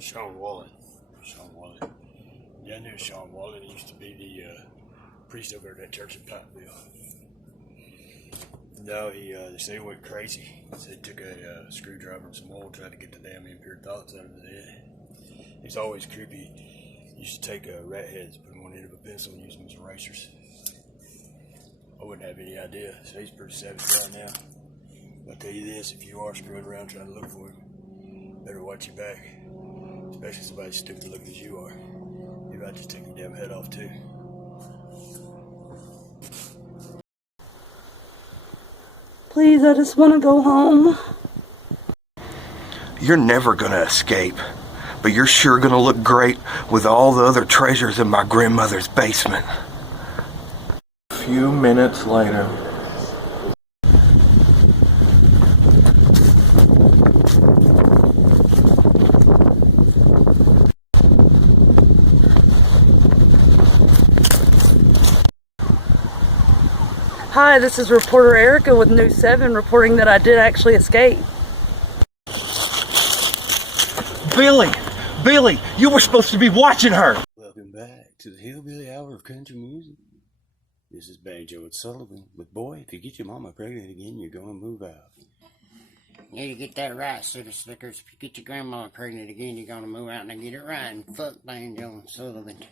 Shaun Wallen. Shaun Wallen. Yeah, I knew Shaun Wallen. He used to be the priest over at that church in Pikeville. No, they say he went crazy. So he took a screwdriver and some oil, tried to get the damn impure thoughts out of his head. He's always creepy. He used to take rat heads, put them on the end of a pencil, and use them as erasers. I wouldn't have any idea. So he's a pretty savage guy now. I'll tell you this, if you are screwing around trying to look for him, better watch your back. Especially somebody stupid looking as you are. He might just take your damn head off too. Please, I just want to go home. You're never gonna escape, but you're sure gonna look great with all the other treasures in my grandmother's basement. A few minutes later. Hi, this is reporter Erica with News 7 reporting that I did actually escape. Billy, you were supposed to be watching her. Welcome back to the Hillbilly Hour of Country Music. This is Banjo and Sullivan. But boy, if you get your mama pregnant again, you're gonna move out. Yeah, you get that right, Sugar Slickers. If you get your grandma pregnant again, you're gonna move out and get it right. And fuck Banjo and Sullivan.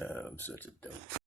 I'm such a dope.